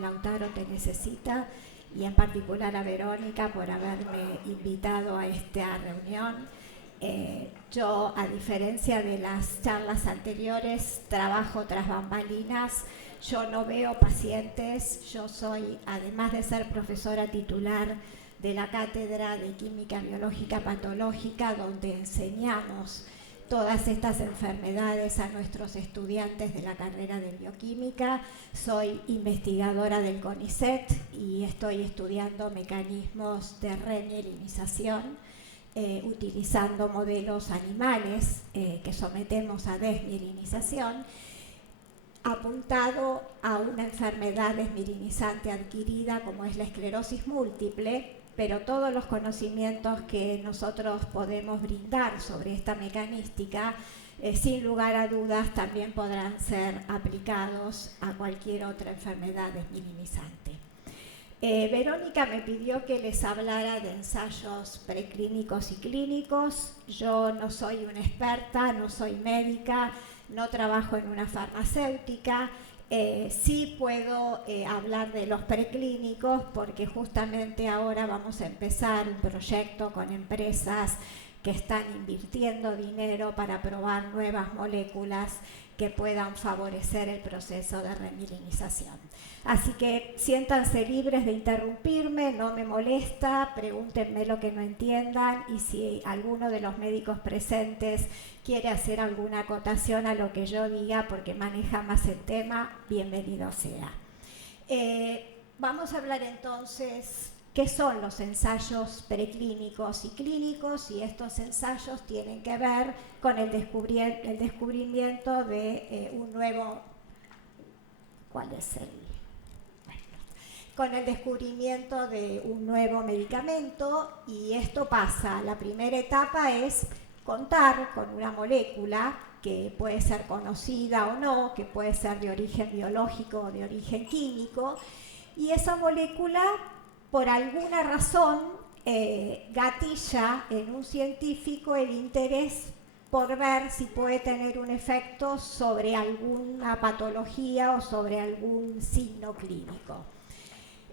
Lautaro te necesita, y en particular a Verónica por haberme invitado a esta reunión. Yo, a diferencia de las charlas anteriores, trabajo tras bambalinas. Yo no veo pacientes. Yo soy, además de ser profesora titular de la Cátedra de Química Biológica Patológica, donde enseñamos todas estas enfermedades a nuestros estudiantes de la carrera de bioquímica. Soy investigadora del CONICET y estoy estudiando mecanismos de remielinización utilizando modelos animales que sometemos a desmielinización, apuntado a una enfermedad desmielinizante adquirida como es la esclerosis múltiple, pero todos los conocimientos que nosotros podemos brindar sobre esta mecanística, sin lugar a dudas, también podrán ser aplicados a cualquier otra enfermedad desmielinizante. Verónica me pidió que les hablara de ensayos preclínicos y clínicos. Yo no soy una experta, no soy médica, no trabajo en una farmacéutica. Sí puedo hablar de los preclínicos porque justamente ahora vamos a empezar un proyecto con empresas que están invirtiendo dinero para probar nuevas moléculas que puedan favorecer el proceso de remilinización. Así que siéntanse libres de interrumpirme, no me molesta, pregúntenme lo que no entiendan y si alguno de los médicos presentes quiere hacer alguna acotación a lo que yo diga porque maneja más el tema, bienvenido sea. Vamos a hablar entonces qué son los ensayos preclínicos y clínicos, y estos ensayos tienen que ver con el descubrimiento de un nuevo... ¿Cuál es el...? Con el descubrimiento de un nuevo medicamento, y esto pasa, la primera etapa es contar con una molécula que puede ser conocida o no, que puede ser de origen biológico o de origen químico, y esa molécula, por alguna razón, gatilla en un científico el interés por ver si puede tener un efecto sobre alguna patología o sobre algún signo clínico.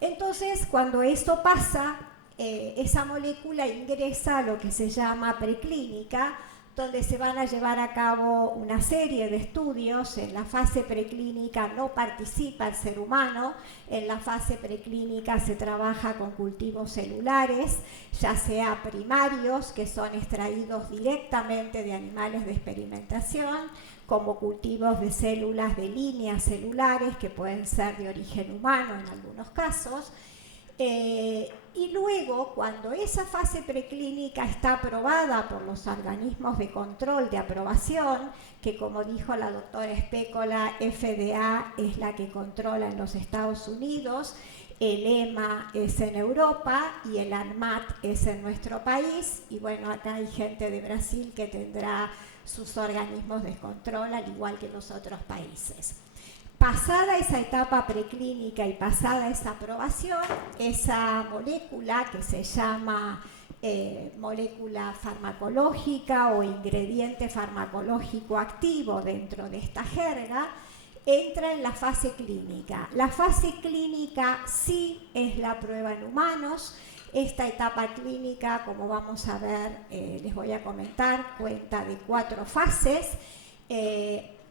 Entonces, cuando esto pasa, esa molécula ingresa a lo que se llama preclínica, donde se van a llevar a cabo una serie de estudios. En la fase preclínica no participa el ser humano, en la fase preclínica se trabaja con cultivos celulares, ya sea primarios, que son extraídos directamente de animales de experimentación, como cultivos de células de líneas celulares, que pueden ser de origen humano en algunos casos. Y luego, cuando esa fase preclínica está aprobada por los organismos de control de aprobación, que como dijo la doctora Espécola, FDA es la que controla en los Estados Unidos, el EMA es en Europa y el ANMAT es en nuestro país, y bueno, acá hay gente de Brasil que tendrá sus organismos de control, al igual que los otros países. Pasada esa etapa preclínica y pasada esa aprobación, esa molécula que se llama molécula farmacológica o ingrediente farmacológico activo dentro de esta jerga, entra en la fase clínica. La fase clínica sí es la prueba en humanos. Esta etapa clínica, como vamos a ver, les voy a comentar, cuenta de 4 fases,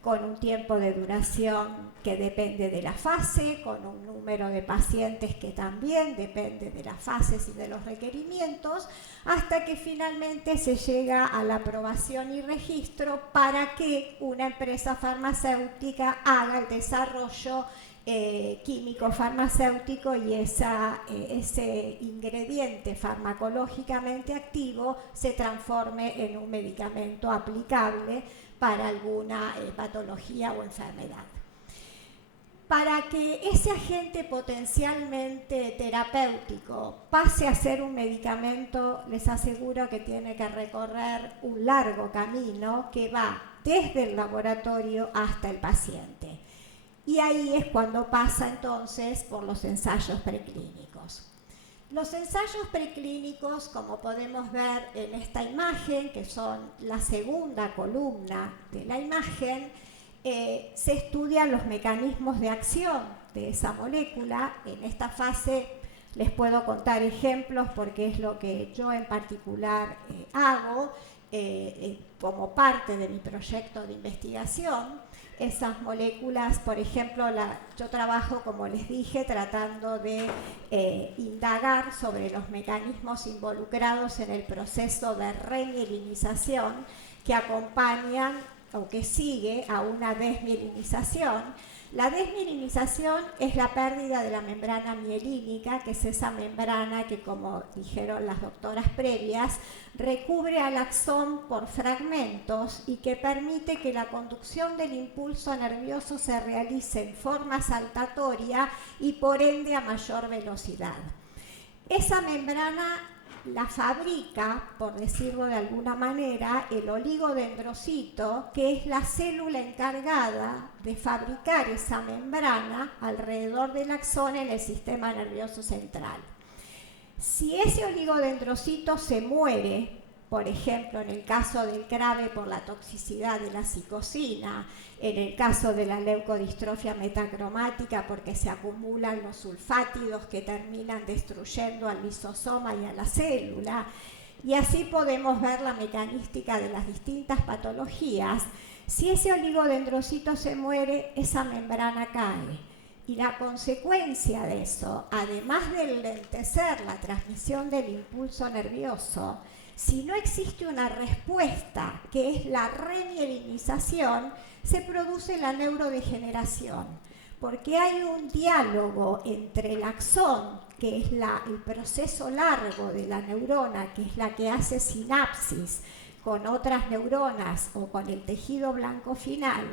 con un tiempo de duración que depende de la fase, con un número de pacientes que también depende de las fases y de los requerimientos, hasta que finalmente se llega a la aprobación y registro para que una empresa farmacéutica haga el desarrollo químico farmacéutico y ese ingrediente farmacológicamente activo se transforme en un medicamento aplicable para alguna patología o enfermedad. Para que ese agente potencialmente terapéutico pase a ser un medicamento, les aseguro que tiene que recorrer un largo camino que va desde el laboratorio hasta el paciente. Y ahí es cuando pasa entonces por los ensayos preclínicos. Los ensayos preclínicos, como podemos ver en esta imagen, que son la segunda columna de la imagen, se estudian los mecanismos de acción de esa molécula. En esta fase les puedo contar ejemplos porque es lo que yo en particular hago como parte de mi proyecto de investigación. Esas moléculas, por ejemplo, yo trabajo, como les dije, tratando de indagar sobre los mecanismos involucrados en el proceso de remielinización que acompañan o que sigue a una desmielinización. La desmielinización es la pérdida de la membrana mielínica, que es esa membrana que, como dijeron las doctoras previas, recubre al axón por fragmentos y que permite que la conducción del impulso nervioso se realice en forma saltatoria y por ende a mayor velocidad. Esa membrana la fabrica, por decirlo de alguna manera, el oligodendrocito, que es la célula encargada de fabricar esa membrana alrededor del axón en el sistema nervioso central. Si ese oligodendrocito se muere, por ejemplo, en el caso del CRABE por la toxicidad de la psicosina, en el caso de la leucodistrofia metacromática porque se acumulan los sulfátidos que terminan destruyendo al lisosoma y a la célula, y así podemos ver la mecanística de las distintas patologías. Si ese oligodendrocito se muere, esa membrana cae. Y la consecuencia de eso, además de lentecer la transmisión del impulso nervioso, si no existe una respuesta, que es la remielinización, se produce la neurodegeneración, porque hay un diálogo entre el axón, que es el proceso largo de la neurona, que es la que hace sinapsis con otras neuronas o con el tejido blanco final,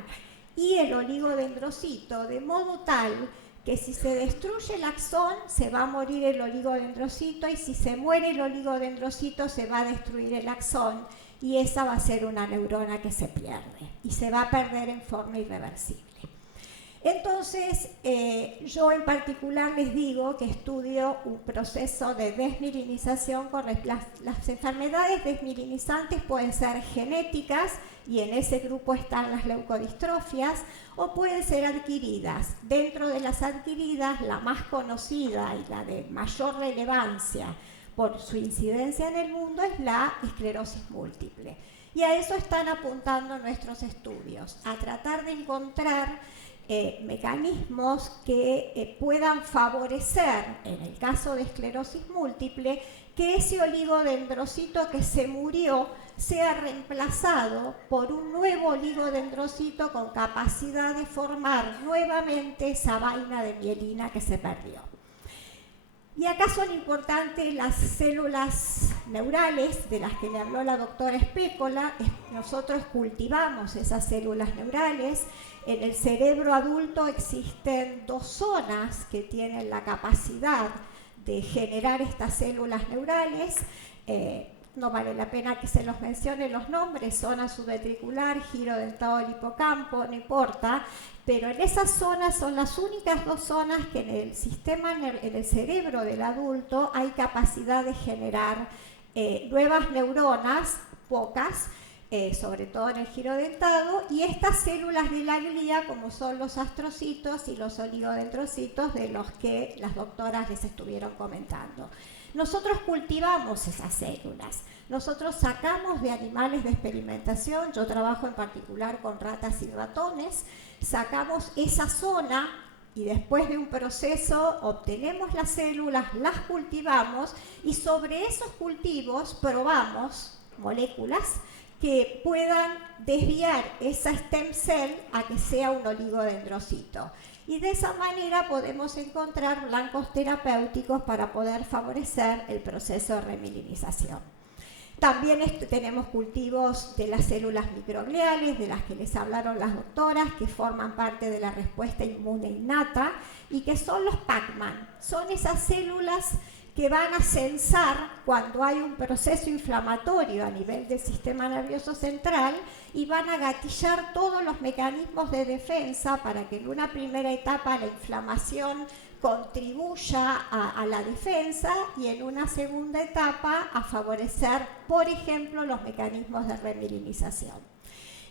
y el oligodendrocito, de modo tal que si se destruye el axón, se va a morir el oligodendrocito, y si se muere el oligodendrocito, se va a destruir el axón, y esa va a ser una neurona que se pierde, y se va a perder en forma irreversible. Entonces, yo en particular les digo que estudio un proceso de desmielinización con las enfermedades desmielinizantes pueden ser genéticas, y en ese grupo están las leucodistrofias, o pueden ser adquiridas. Dentro de las adquiridas, la más conocida y la de mayor relevancia por su incidencia en el mundo es la esclerosis múltiple. Y a eso están apuntando nuestros estudios, a tratar de encontrar mecanismos que puedan favorecer, en el caso de esclerosis múltiple, que ese oligodendrocito que se murió sea reemplazado por un nuevo oligodendrocito con capacidad de formar nuevamente esa vaina de mielina que se perdió. Y acá son importantes las células neurales de las que le habló la doctora Espécola. Nosotros cultivamos esas células neurales. En el cerebro adulto existen dos zonas que tienen la capacidad de generar estas células neurales. No vale la pena que se los mencione los nombres, zona subventricular, giro dentado del hipocampo, no importa, pero en esas zonas son las únicas dos zonas que en el sistema, en el cerebro del adulto hay capacidad de generar nuevas neuronas, pocas, sobre todo en el giro dentado, y estas células de la glía, como son los astrocitos y los oligodendrocitos de los que las doctoras les estuvieron comentando. Nosotros cultivamos esas células, nosotros sacamos de animales de experimentación, yo trabajo en particular con ratas y ratones, sacamos esa zona y después de un proceso obtenemos las células, las cultivamos y sobre esos cultivos probamos moléculas que puedan desviar esa stem cell a que sea un oligodendrocito. Y de esa manera podemos encontrar blancos terapéuticos para poder favorecer el proceso de remilinización. También tenemos cultivos de las células microgliales, de las que les hablaron las doctoras, que forman parte de la respuesta inmune innata y que son los Pac-Man. Son esas células que van a censar cuando hay un proceso inflamatorio a nivel del sistema nervioso central y van a gatillar todos los mecanismos de defensa para que en una primera etapa la inflamación contribuya a la defensa y en una segunda etapa a favorecer, por ejemplo, los mecanismos de remilinización.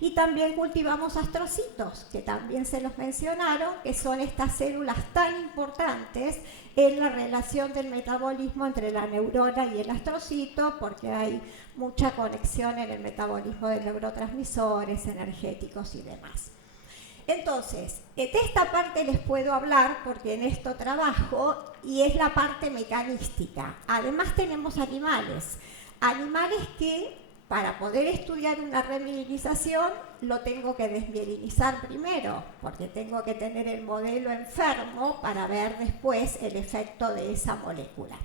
Y también cultivamos astrocitos, que también se los mencionaron, que son estas células tan importantes en la relación del metabolismo entre la neurona y el astrocito, porque hay mucha conexión en el metabolismo de neurotransmisores, energéticos y demás. Entonces, de esta parte les puedo hablar porque en esto trabajo y es la parte mecanística. Además tenemos animales que para poder estudiar una remilinización lo tengo que desmielinizar primero, porque tengo que tener el modelo enfermo para ver después el efecto de esa molécula.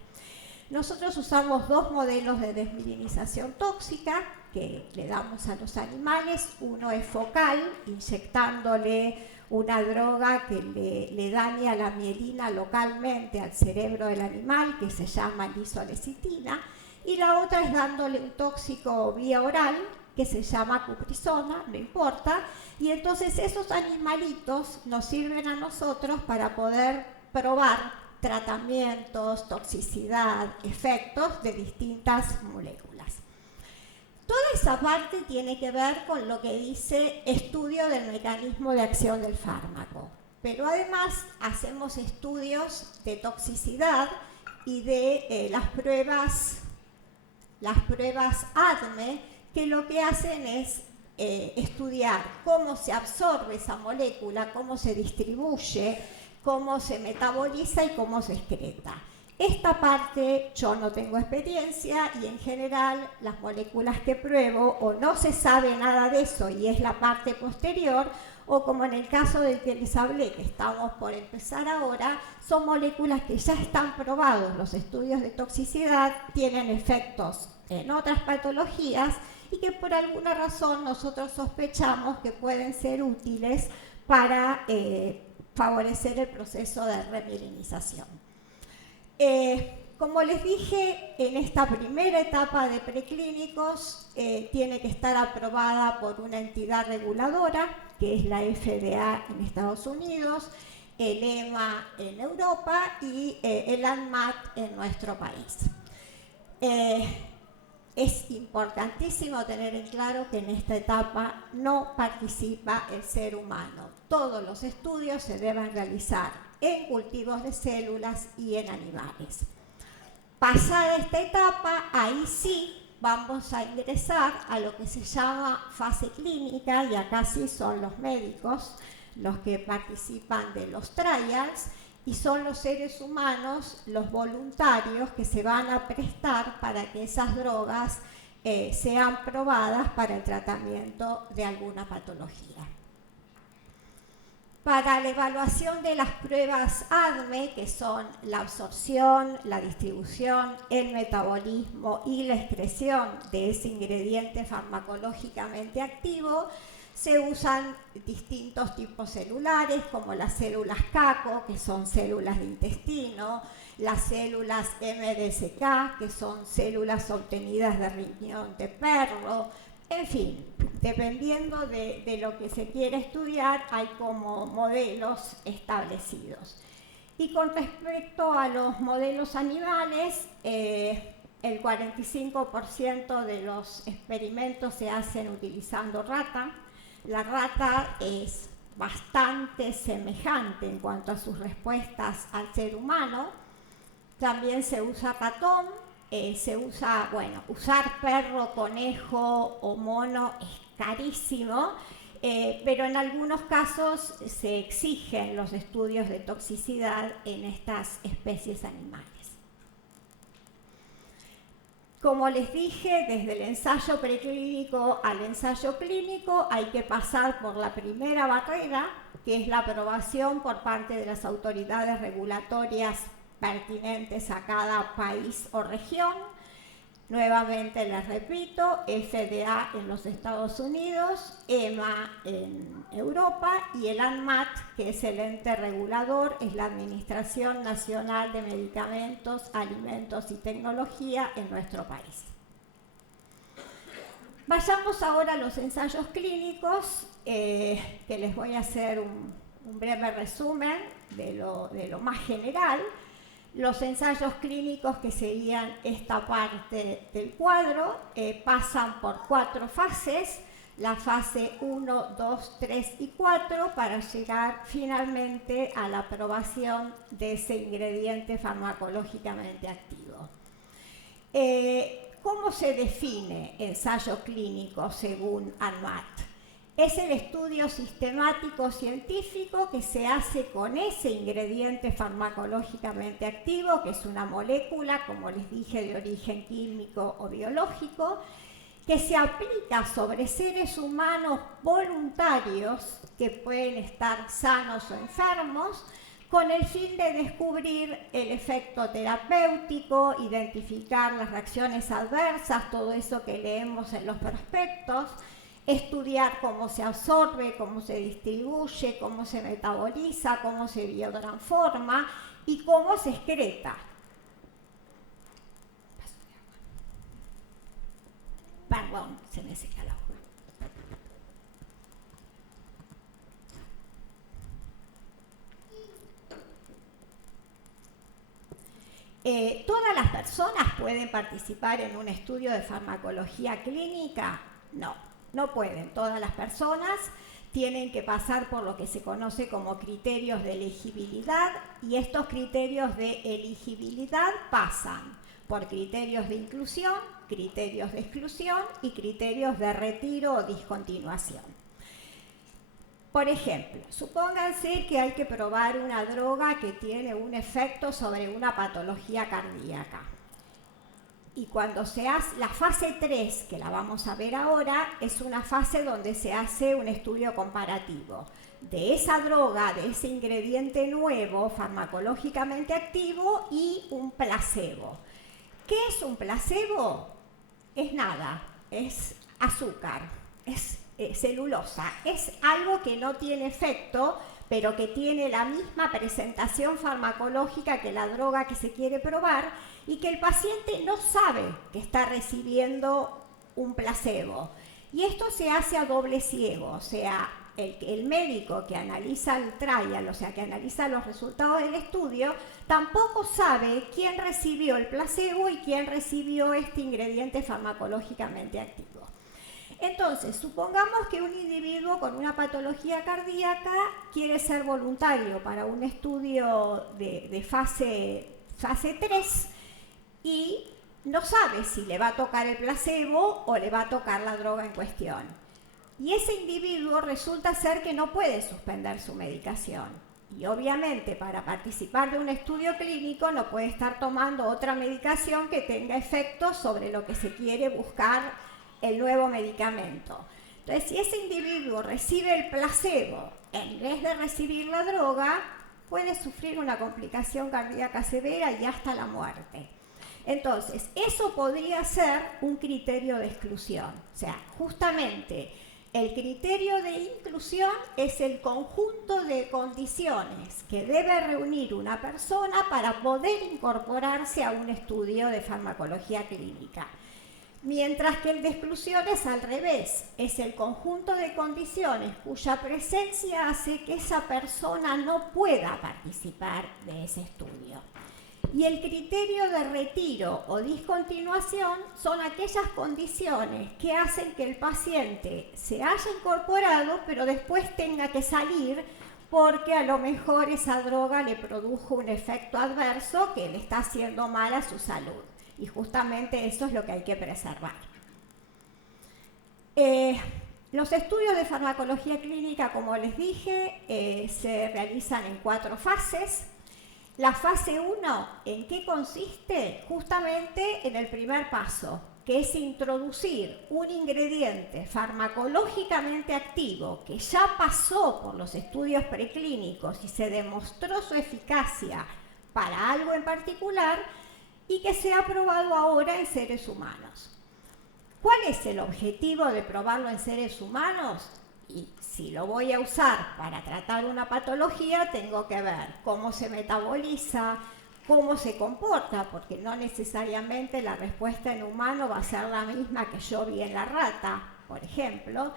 Nosotros usamos dos modelos de desmielinización tóxica que le damos a los animales. Uno es focal, inyectándole una droga que le daña la mielina localmente al cerebro del animal, que se llama lisolecitina, y la otra es dándole un tóxico vía oral, que se llama cuprizona, no importa, y entonces esos animalitos nos sirven a nosotros para poder probar tratamientos, toxicidad, efectos de distintas moléculas. Toda esa parte tiene que ver con lo que dice estudio del mecanismo de acción del fármaco, pero además hacemos estudios de toxicidad y de las pruebas ADME, que lo que hacen es estudiar cómo se absorbe esa molécula, cómo se distribuye, cómo se metaboliza y cómo se excreta. Esta parte yo no tengo experiencia y en general las moléculas que pruebo o no se sabe nada de eso y es la parte posterior, o como en el caso del que les hablé, que estamos por empezar ahora, son moléculas que ya están probados. Los estudios de toxicidad tienen efectos en otras patologías y que por alguna razón nosotros sospechamos que pueden ser útiles para favorecer el proceso de remilinización. Como les dije, en esta primera etapa de preclínicos tiene que estar aprobada por una entidad reguladora, que es la FDA en Estados Unidos, el EMA en Europa y el ANMAT en nuestro país. Es importantísimo tener en claro que en esta etapa no participa el ser humano. Todos los estudios se deben realizar en cultivos de células y en animales. Pasada esta etapa, ahí sí vamos a ingresar a lo que se llama fase clínica, y acá sí son los médicos los que participan de los trials, y son los seres humanos, los voluntarios que se van a prestar para que esas drogas sean probadas para el tratamiento de alguna patología. Para la evaluación de las pruebas ADME, que son la absorción, la distribución, el metabolismo y la excreción de ese ingrediente farmacológicamente activo, se usan distintos tipos celulares, como las células CACO, que son células de intestino, las células MDSK, que son células obtenidas de riñón de perro. En fin, dependiendo de lo que se quiera estudiar, hay como modelos establecidos. Y con respecto a los modelos animales, el 45% de los experimentos se hacen utilizando rata. La rata es bastante semejante en cuanto a sus respuestas al ser humano. También se usa ratón. Se usa, bueno, usar perro, conejo o mono es carísimo, pero en algunos casos se exigen los estudios de toxicidad en estas especies animales. Como les dije, desde el ensayo preclínico al ensayo clínico hay que pasar por la primera barrera, que es la aprobación por parte de las autoridades regulatorias pertinentes a cada país o región. Nuevamente les repito, FDA en los Estados Unidos, EMA en Europa y el ANMAT, que es el ente regulador, es la Administración Nacional de Medicamentos, Alimentos y Tecnología en nuestro país. Vayamos ahora a los ensayos clínicos, que les voy a hacer un breve resumen de lo más general. Los ensayos clínicos que seguían esta parte del cuadro pasan por 4 fases. la fase 1, 2, 3 y 4 para llegar finalmente a la aprobación de ese ingrediente farmacológicamente activo. ¿Cómo se define ensayo clínico según ANMAT? Es el estudio sistemático científico que se hace con ese ingrediente farmacológicamente activo, que es una molécula, como les dije, de origen químico o biológico, que se aplica sobre seres humanos voluntarios que pueden estar sanos o enfermos, con el fin de descubrir el efecto terapéutico, identificar las reacciones adversas, todo eso que leemos en los prospectos, estudiar cómo se absorbe, cómo se distribuye, cómo se metaboliza, cómo se biotransforma y cómo se excreta. Perdón, se me seca la hoja. ¿Todas las personas pueden participar en un estudio de farmacología clínica? No, no pueden. Todas las personas tienen que pasar por lo que se conoce como criterios de elegibilidad, y estos criterios de elegibilidad pasan por criterios de inclusión, criterios de exclusión y criterios de retiro o discontinuación. Por ejemplo, supónganse que hay que probar una droga que tiene un efecto sobre una patología cardíaca. Y cuando se hace la fase 3, que la vamos a ver ahora, es una fase donde se hace un estudio comparativo de esa droga, de ese ingrediente nuevo farmacológicamente activo y un placebo. ¿Qué es un placebo? Es nada, es azúcar, es celulosa, es algo que no tiene efecto, pero que tiene la misma presentación farmacológica que la droga que se quiere probar, y que el paciente no sabe que está recibiendo un placebo. Y esto se hace a doble ciego, o sea, el médico que analiza el trial, o sea, que analiza los resultados del estudio, tampoco sabe quién recibió el placebo y quién recibió este ingrediente farmacológicamente activo. Entonces, supongamos que un individuo con una patología cardíaca quiere ser voluntario para un estudio de fase 3 y no sabe si le va a tocar el placebo o le va a tocar la droga en cuestión. Y ese individuo resulta ser que no puede suspender su medicación. Y obviamente para participar de un estudio clínico no puede estar tomando otra medicación que tenga efectos sobre lo que se quiere buscar el nuevo medicamento. Entonces, si ese individuo recibe el placebo en vez de recibir la droga, puede sufrir una complicación cardíaca severa y hasta la muerte. Entonces, eso podría ser un criterio de exclusión. O sea, justamente el criterio de inclusión es el conjunto de condiciones que debe reunir una persona para poder incorporarse a un estudio de farmacología clínica. Mientras que el de exclusión es al revés, es el conjunto de condiciones cuya presencia hace que esa persona no pueda participar de ese estudio. Y el criterio de retiro o discontinuación son aquellas condiciones que hacen que el paciente se haya incorporado, pero después tenga que salir porque a lo mejor esa droga le produjo un efecto adverso que le está haciendo mal a su salud. Y justamente eso es lo que hay que preservar. Los estudios de farmacología clínica, como les dije, se realizan en 4 fases. La fase 1, ¿en qué consiste? Justamente en el primer paso, que es introducir un ingrediente farmacológicamente activo que ya pasó por los estudios preclínicos y se demostró su eficacia para algo en particular, y que sea probado ahora en seres humanos. ¿Cuál es el objetivo de probarlo en seres humanos? Y si lo voy a usar para tratar una patología, tengo que ver cómo se metaboliza, cómo se comporta, porque no necesariamente la respuesta en humano va a ser la misma que yo vi en la rata, por ejemplo,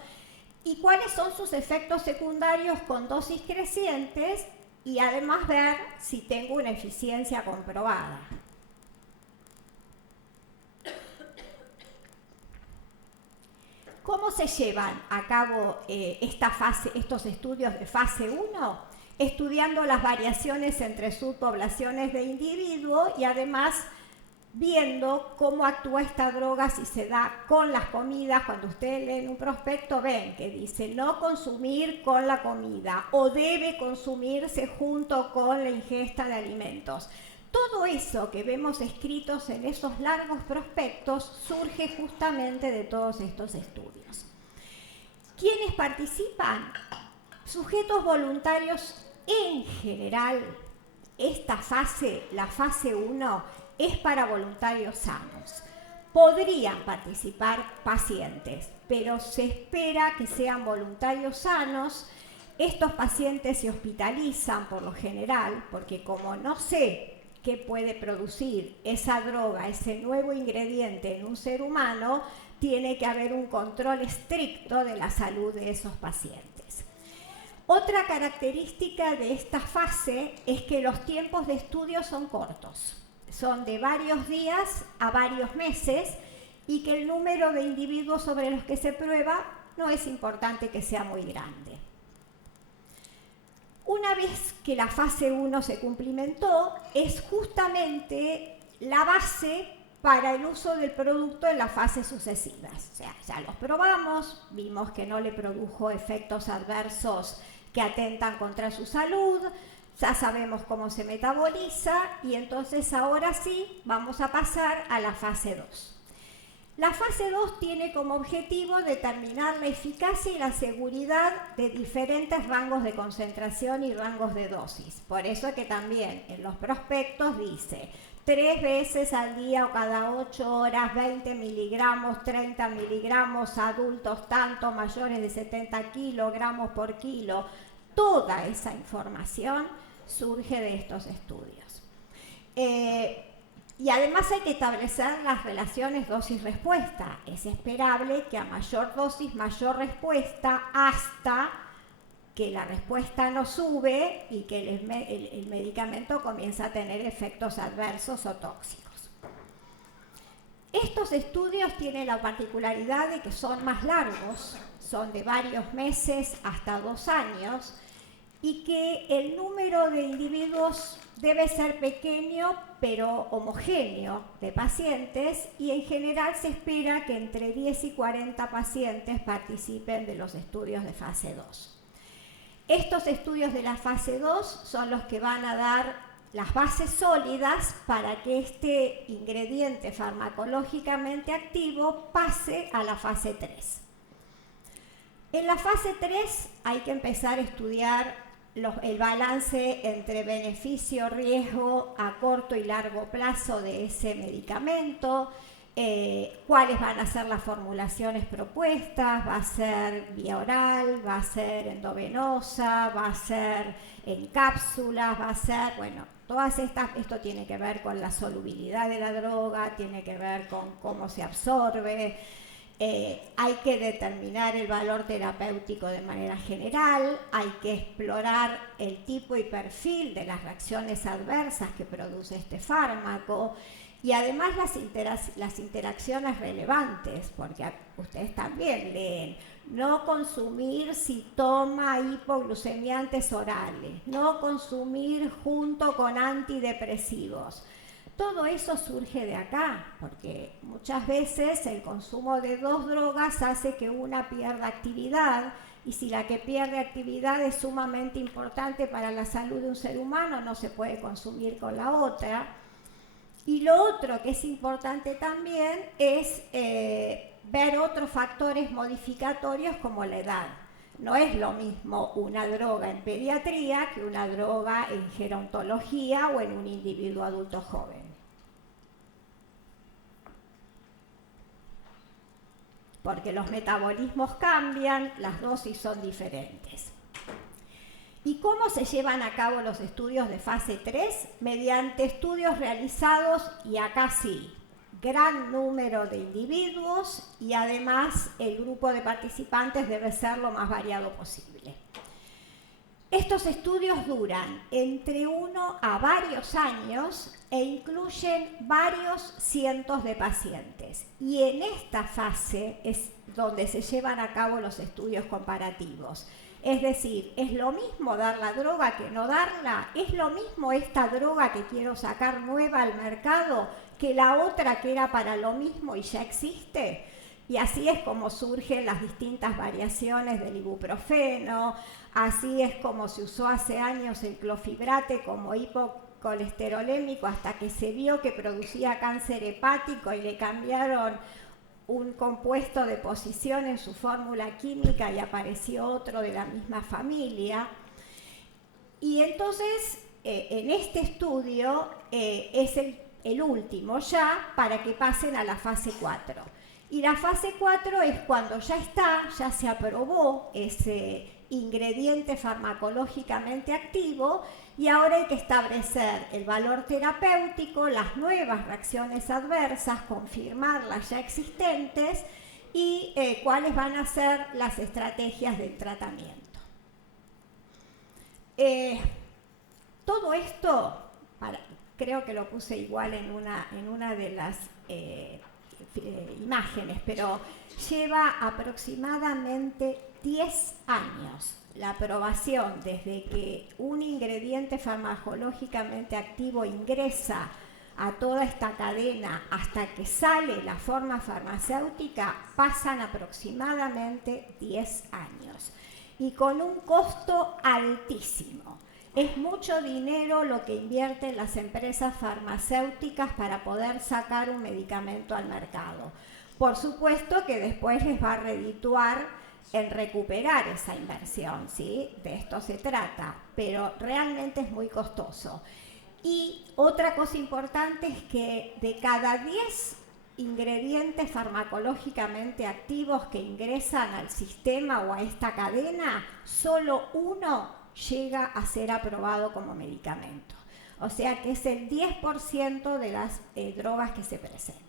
y cuáles son sus efectos secundarios con dosis crecientes, y además ver si tengo una eficiencia comprobada. ¿Cómo se llevan a cabo estos estudios de fase 1? Estudiando las variaciones entre subpoblaciones de individuos y además viendo cómo actúa esta droga, si se da con las comidas. Cuando ustedes leen un prospecto ven que dice no consumir con la comida o debe consumirse junto con la ingesta de alimentos. Todo eso que vemos escritos en esos largos prospectos surge justamente de todos estos estudios. ¿Quiénes participan? Sujetos voluntarios en general. Esta fase, la fase 1, es para voluntarios sanos. Podrían participar pacientes, pero se espera que sean voluntarios sanos. Estos pacientes se hospitalizan por lo general, porque como no sé qué puede producir esa droga, ese nuevo ingrediente en un ser humano, tiene que haber un control estricto de la salud de esos pacientes. Otra característica de esta fase es que los tiempos de estudio son cortos, son de varios días a varios meses, y que el número de individuos sobre los que se prueba no es importante que sea muy grande. Una vez que la fase 1 se cumplimentó, es justamente la base para el uso del producto en las fases sucesivas. O sea, ya los probamos, vimos que no le produjo efectos adversos que atentan contra su salud, ya sabemos cómo se metaboliza, y entonces ahora sí vamos a pasar a la fase 2. La fase 2 tiene como objetivo determinar la eficacia y la seguridad de diferentes rangos de concentración y rangos de dosis. Por eso es que también en los prospectos dice 3 veces al día o cada 8 horas, 20 miligramos, 30 miligramos, adultos tanto, mayores de 70 kilogramos por kilo. Toda esa información surge de estos estudios. Y además hay que establecer las relaciones dosis-respuesta. Es esperable que a mayor dosis, mayor respuesta, hasta que la respuesta no sube y que el medicamento comienza a tener efectos adversos o tóxicos. Estos estudios tienen la particularidad de que son más largos, son de varios meses hasta 2 años, y que el número de individuos debe ser pequeño pero homogéneo de pacientes, y en general se espera que entre 10 y 40 pacientes participen de los estudios de fase 2. Estos estudios de la fase 2 son los que van a dar las bases sólidas para que este ingrediente farmacológicamente activo pase a la fase 3. En la fase 3 hay que empezar a estudiar el balance entre beneficio-riesgo a corto y largo plazo de ese medicamento, cuáles van a ser las formulaciones propuestas, va a ser vía oral, va a ser endovenosa, va a ser en cápsulas, va a ser, bueno, todas estas, esto tiene que ver con la solubilidad de la droga, tiene que ver con cómo se absorbe. Hay que determinar el valor terapéutico de manera general, hay que explorar el tipo y perfil de las reacciones adversas que produce este fármaco, y además las interacciones relevantes, porque ustedes también leen, no consumir si toma hipoglucemiantes orales, no consumir junto con antidepresivos. Todo eso surge de acá, porque muchas veces el consumo de 2 drogas hace que una pierda actividad, y si la que pierde actividad es sumamente importante para la salud de un ser humano, no se puede consumir con la otra. Y lo otro que es importante también es ver otros factores modificatorios como la edad. No es lo mismo una droga en pediatría que una droga en gerontología o en un individuo adulto joven. Porque los metabolismos cambian, las dosis son diferentes. ¿Y cómo se llevan a cabo los estudios de fase 3? Mediante estudios realizados, y acá sí, gran número de individuos, y además el grupo de participantes debe ser lo más variado posible. Estos estudios duran entre 1 a varios años e incluyen varios cientos de pacientes. Y en esta fase es donde se llevan a cabo los estudios comparativos. Es decir, ¿es lo mismo dar la droga que no darla? ¿Es lo mismo esta droga que quiero sacar nueva al mercado que la otra que era para lo mismo y ya existe? Y así es como surgen las distintas variaciones del ibuprofeno, así es como se usó hace años el clofhidrate como hipocolesterolémico hasta que se vio que producía cáncer hepático y le cambiaron un compuesto de posición en su fórmula química y apareció otro de la misma familia. Y entonces, en este estudio es el último ya para que pasen a la fase 4. Y la fase 4 es cuando ya se aprobó ese ingrediente farmacológicamente activo y ahora hay que establecer el valor terapéutico, las nuevas reacciones adversas, confirmarlas ya existentes y cuáles van a ser las estrategias del tratamiento. Todo esto, creo que lo puse igual en una de las imágenes, pero lleva aproximadamente 10 años la aprobación desde que un ingrediente farmacológicamente activo ingresa a toda esta cadena hasta que sale la forma farmacéutica, pasan aproximadamente 10 años y con un costo altísimo. Es mucho dinero lo que invierten las empresas farmacéuticas para poder sacar un medicamento al mercado. Por supuesto que después les va a redituar en recuperar esa inversión, ¿sí? De esto se trata, pero realmente es muy costoso. Y otra cosa importante es que de cada 10 ingredientes farmacológicamente activos que ingresan al sistema o a esta cadena, solo uno llega a ser aprobado como medicamento. O sea que es el 10% de las drogas que se presentan.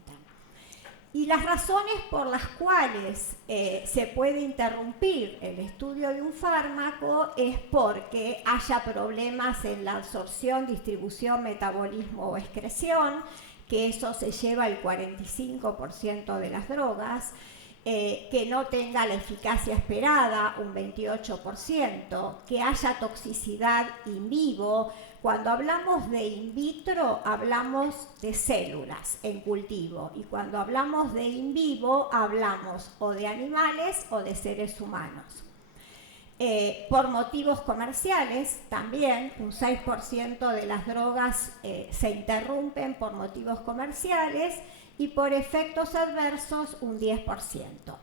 Y las razones por las cuales se puede interrumpir el estudio de un fármaco es porque haya problemas en la absorción, distribución, metabolismo o excreción, que eso se lleva el 45% de las drogas, que no tenga la eficacia esperada, un 28%, que haya toxicidad in vivo. Cuando hablamos de in vitro, hablamos de células en cultivo, y cuando hablamos de in vivo, hablamos o de animales o de seres humanos. Por motivos comerciales, también un 6% de las drogas se interrumpen por motivos comerciales, y por efectos adversos un 10%.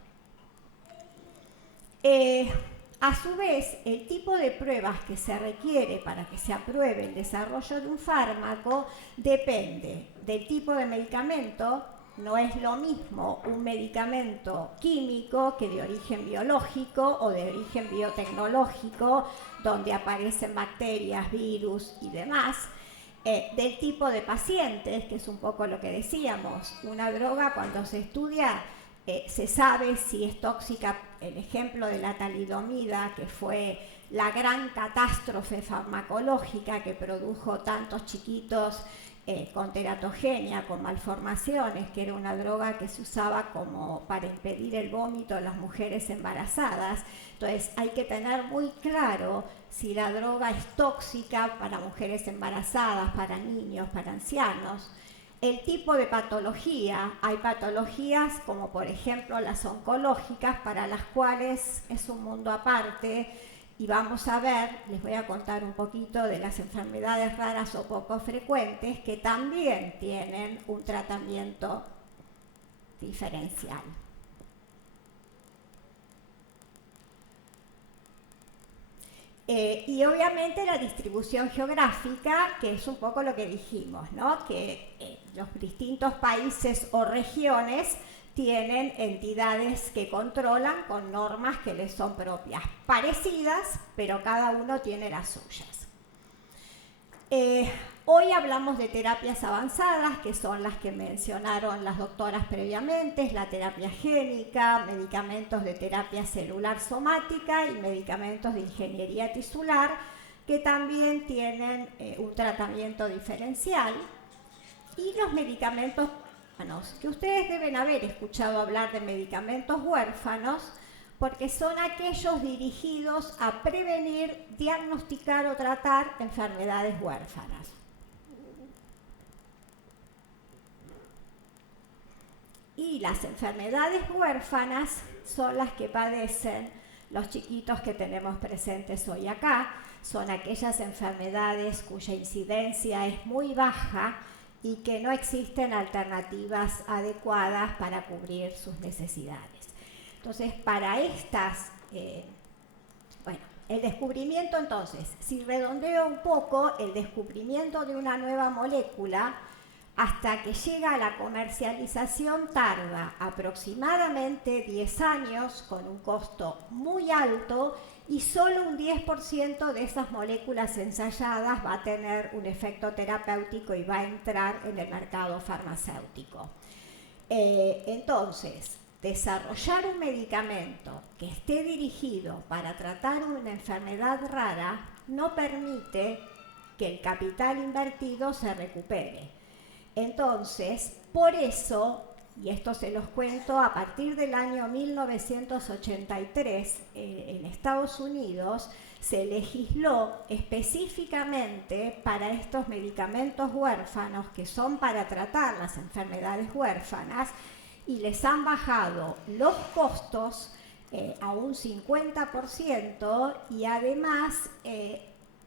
A su vez, el tipo de pruebas que se requiere para que se apruebe el desarrollo de un fármaco depende del tipo de medicamento. No es lo mismo un medicamento químico que de origen biológico o de origen biotecnológico, donde aparecen bacterias, virus y demás. Del tipo de pacientes, que es un poco lo que decíamos, una droga cuando se estudia se sabe si es tóxica. El ejemplo de la talidomida, que fue la gran catástrofe farmacológica que produjo tantos chiquitos con teratogenia, con malformaciones, que era una droga que se usaba como para impedir el vómito en las mujeres embarazadas. Entonces hay que tener muy claro si la droga es tóxica para mujeres embarazadas, para niños, para ancianos. El tipo de patología, hay patologías como por ejemplo las oncológicas, para las cuales es un mundo aparte, y vamos a ver, les voy a contar un poquito de las enfermedades raras o poco frecuentes que también tienen un tratamiento diferencial. Y obviamente la distribución geográfica, que es un poco lo que dijimos, ¿no? Que los distintos países o regiones tienen entidades que controlan con normas que les son propias, parecidas, pero cada uno tiene las suyas. Hoy hablamos de terapias avanzadas, que son las que mencionaron las doctoras previamente, la terapia génica, medicamentos de terapia celular somática y medicamentos de ingeniería tisular, que también tienen un tratamiento diferencial. Y los medicamentos huérfanos, que ustedes deben haber escuchado hablar de medicamentos huérfanos, porque son aquellos dirigidos a prevenir, diagnosticar o tratar enfermedades huérfanas. Y las enfermedades huérfanas son las que padecen los chiquitos que tenemos presentes hoy acá. Son aquellas enfermedades cuya incidencia es muy baja y que no existen alternativas adecuadas para cubrir sus necesidades. Entonces, para estas, el descubrimiento entonces, si redondeo un poco, el descubrimiento de una nueva molécula hasta que llega a la comercialización tarda aproximadamente 10 años con un costo muy alto y solo un 10% de esas moléculas ensayadas va a tener un efecto terapéutico y va a entrar en el mercado farmacéutico. Entonces, desarrollar un medicamento que esté dirigido para tratar una enfermedad rara no permite que el capital invertido se recupere. Entonces, por eso, y esto se los cuento, a partir del año 1983 en Estados Unidos se legisló específicamente para estos medicamentos huérfanos que son para tratar las enfermedades huérfanas y les han bajado los costos a un 50% y además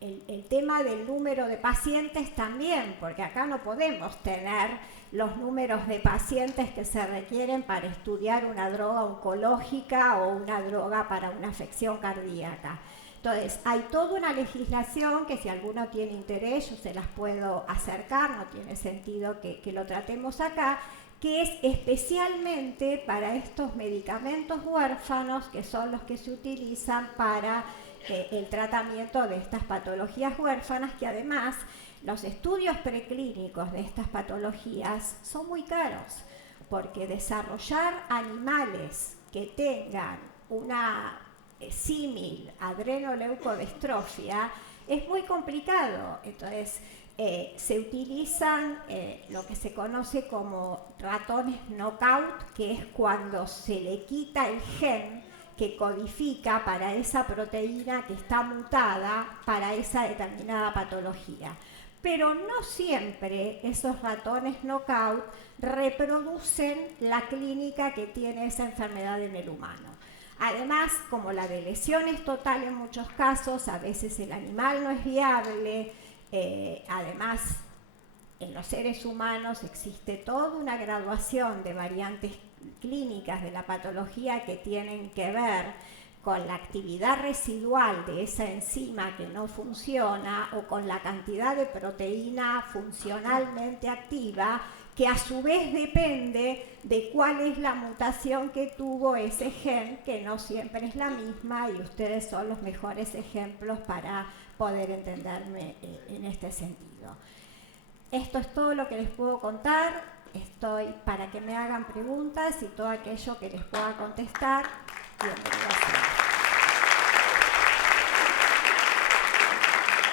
el tema del número de pacientes también, porque acá no podemos tener los números de pacientes que se requieren para estudiar una droga oncológica o una droga para una afección cardíaca. Entonces, hay toda una legislación que si alguno tiene interés, yo se las puedo acercar, no tiene sentido que lo tratemos acá, que es especialmente para estos medicamentos huérfanos, que son los que se utilizan para el tratamiento de estas patologías huérfanas, que además los estudios preclínicos de estas patologías son muy caros, porque desarrollar animales que tengan una símil adrenoleucodistrofia es muy complicado. Entonces se utilizan lo que se conoce como ratones knockout, que es cuando se le quita el gen que codifica para esa proteína que está mutada para esa determinada patología. Pero no siempre esos ratones knockout reproducen la clínica que tiene esa enfermedad en el humano. Además, como la de lesión es total en muchos casos, a veces el animal no es viable, además en los seres humanos existe toda una graduación de variantes clínicas de la patología que tienen que ver con la actividad residual de esa enzima que no funciona o con la cantidad de proteína funcionalmente activa, que a su vez depende de cuál es la mutación que tuvo ese gen, que no siempre es la misma, y ustedes son los mejores ejemplos para poder entenderme en este sentido. Esto es todo lo que les puedo contar. Estoy para que me hagan preguntas y todo aquello que les pueda contestar. Bienvenidos.